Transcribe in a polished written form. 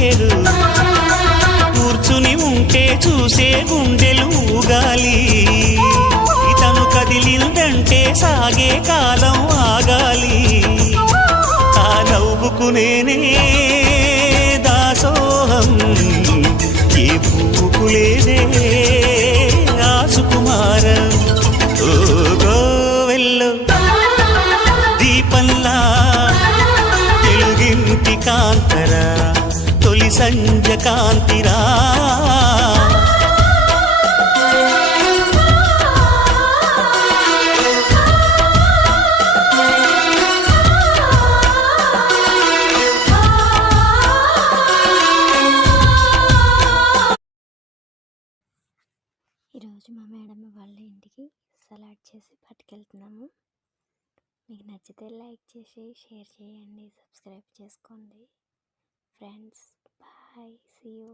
లేడు. కూర్చుని ఉంటే చూసే గుండెలు ఊగాలి. ఇతను కదిలిందంటే సాగే కాలం ఆగాలి. ఆ నవ్వుకు నేనే దాసోహం, ఏ పువ్వుకు లేదే ఆ సుకుమారం. ఓ గోవెల్లో దీపంలా తెలుగింటి కాంతరా, తొలి సంజ కాంతిరా. ఈరోజు మా మేడం వాళ్ళ ఇంటికి సలాడ్ చేసి పట్టుకెళ్తున్నాము. మీకు నచ్చితే లైక్ చేసి షేర్ చేయండి, సబ్స్క్రైబ్ చేసుకోండి ఫ్రెండ్స్. Bye, see you.